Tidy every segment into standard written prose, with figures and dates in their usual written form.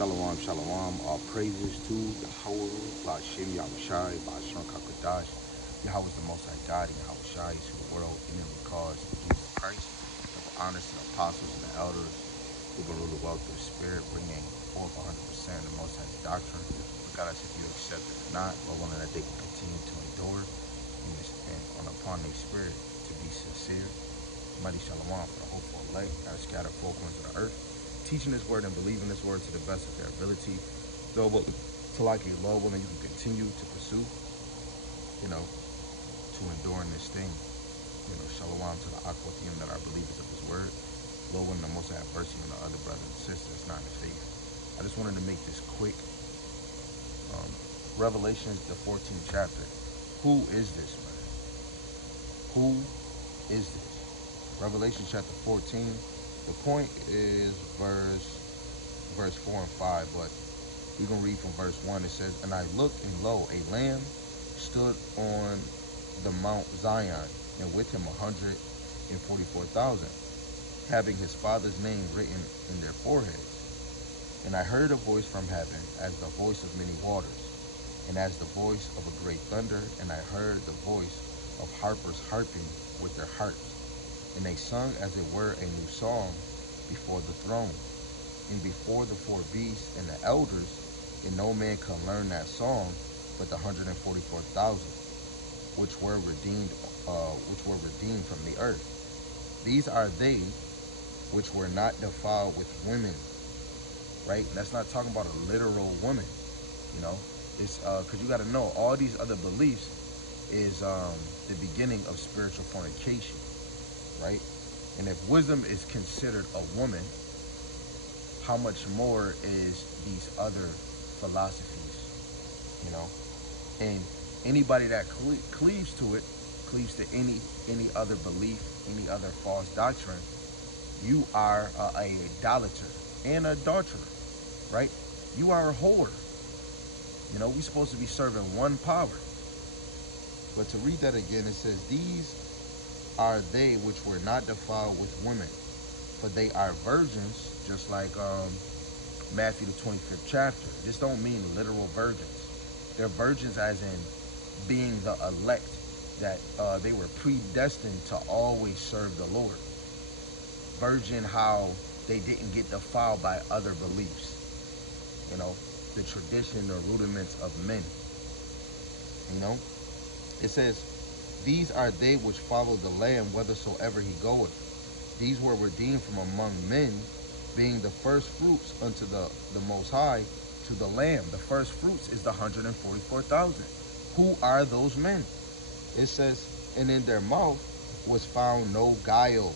Shalom, shalom. All praises to Yahweh, Ba'ashem, Yahushai, Ba'ashem, Kakadash. Yahweh is the Most High God, and Yahushai is to the world, in and because of Jesus Christ. Double honors to the apostles and the elders who can rule the world through the Spirit, bringing forth 100% of the Most High's doctrine. Regardless if you accept it or not, but one that they can continue to endure and upon their spirit to be sincere. Mighty Shalom for the hopeful elect that are scattered four corners of the earth, teaching this word and believing this word to the best of their ability. Though, but to like you, Lord, willing, you can continue to pursue, to endure in this thing. Shalom to the Aquathium that are believers of his word. Lord, willing, the most have mercy on the other brothers and sisters, not in faith. I just wanted to make this quick. Revelation, the 14th chapter. Who is this, man? Who is this? Revelation chapter 14. The point is verse 4 and 5, but we're going to read from verse 1. It says, "And I looked, and lo, a lamb stood on the Mount Zion, and with him 144,000, having his father's name written in their foreheads. And I heard a voice from heaven, as the voice of many waters, and as the voice of a great thunder. And I heard the voice of harpers harping with their harps. And they sung as it were a new song before the throne, and before the four beasts and the elders. And no man can learn that song but the 144,000, which were redeemed from the earth. These are they which were not defiled with women." Right? And that's not talking about a literal woman. It's because you got to know all these other beliefs is the beginning of spiritual fornication. Right? And if wisdom is considered a woman, how much more is these other philosophies? And anybody that cleaves to it, cleaves to any other belief, any other false doctrine, you are a idolater and adulterer, right? You are a whore. We're supposed to be serving one power. But to read that again, it says, "These are they which were not defiled with women, for they are virgins," just like Matthew the 25th chapter. This don't mean literal virgins. They're virgins as in being the elect, that they were predestined to always serve the Lord. Virgin, how they didn't get defiled by other beliefs. The tradition, the rudiments of men. It says, "These are they which follow the Lamb whithersoever he goeth. These were redeemed from among men, being the first fruits unto the Most High, to the Lamb." The first fruits is the 144,000. Who are those men? It says, "And in their mouth was found no guile,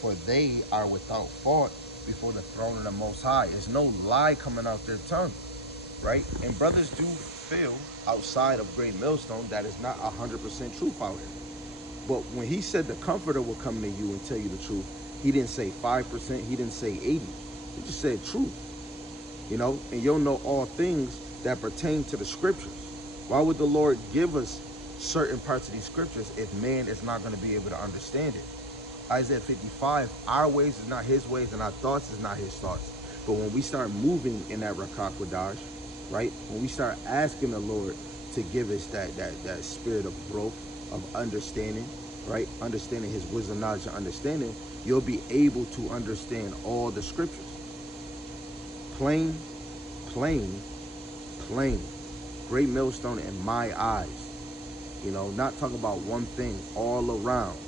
for they are without fault before the throne of the Most High." There's no lie coming out their tongue, right? And brothers do feel outside of Great Millstone that is not 100% truth out here. But when he said the Comforter will come to you and tell you the truth, he didn't say 5%, he didn't say 80. He just said truth, and you'll know all things that pertain to the scriptures. Why would the Lord give us certain parts of these scriptures if man is not going to be able to understand it? Isaiah 55, our ways is not his ways, and our thoughts is not his thoughts. But when we start moving in that Rakakwadash, right? When we start asking the Lord to give us that spirit of growth, of understanding, right? Understanding his wisdom, knowledge, and understanding, you'll be able to understand all the scriptures. Plain, plain, plain. Great Millstone in my eyes. Not talking about one thing, all around,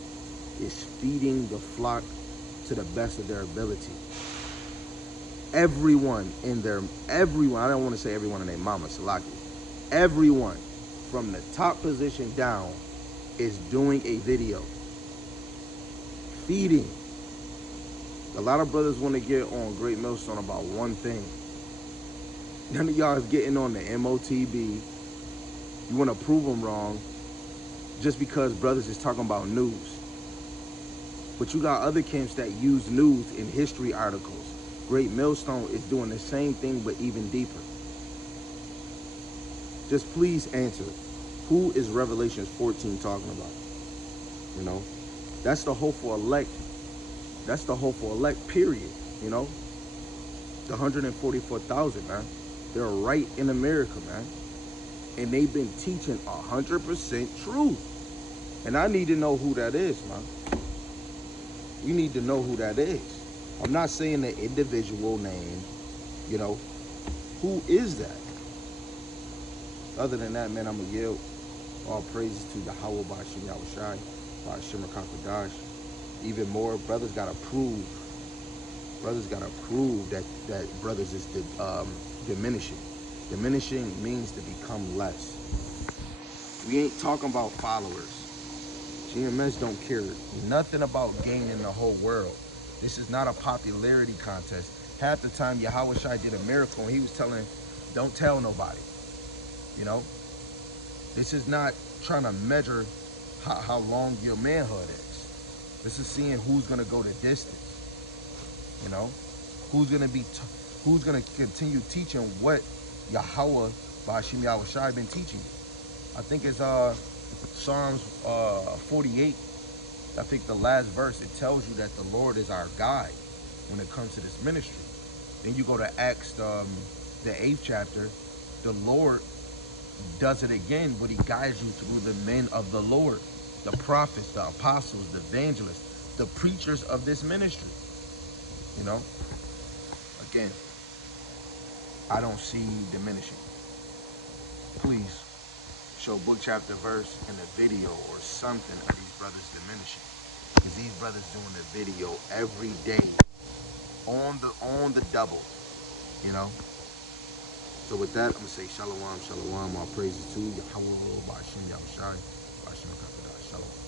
is feeding the flock to the best of their ability. Everyone, I don't want to say everyone in their mama, Salaki. Everyone from the top position down is doing a video. Feeding. A lot of brothers want to get on Great Millstone about one thing. None of y'all is getting on the MOTB. You want to prove them wrong just because brothers is talking about news. But you got other camps that use news in history articles. Great Millstone is doing the same thing, but even deeper. Just please answer. Who is Revelation 14 talking about? That's the hopeful elect. That's the hopeful elect, period. The 144,000, man. They're right in America, man. And they've been teaching 100% truth. And I need to know who that is, man. We need to know who that is. I'm not saying the individual name, you know. Who is that? Other than that, man, I'm going to yield. All praises to Yahweh Ba'ashim Yahushai, Ba'ashim Rakakadash. Even more, brothers got to prove. Brothers got to prove that brothers is diminishing. Diminishing means to become less. We ain't talking about followers. GMS don't care nothing about gaining the whole world. This is not a popularity contest. Half the time, Yahweh Shai did a miracle, and he was telling, don't tell nobody. You know? This is not trying to measure how long your manhood is. This is seeing who's going to go the distance. You know? Who's going to continue teaching what Yahweh, Ba'ashim Yahweh Shai, been teaching. I think it's Psalms 48. I think the last verse, it tells you that the Lord is our guide when it comes to this ministry. Then you go to Acts, the 8th chapter. The Lord does it again, but he guides you through the men of the Lord, the prophets, the apostles, the evangelists, the preachers of this ministry. You know? Again, I don't see diminishing. Please show book, chapter, verse in a video or something of these brothers diminishing. Because these brothers doing the video every day on the double, you know? So with that, I'm going to say shalom, shalom, all praises to Yahweh, Ba'ashim Yahushai, Ba'ashim Shalom.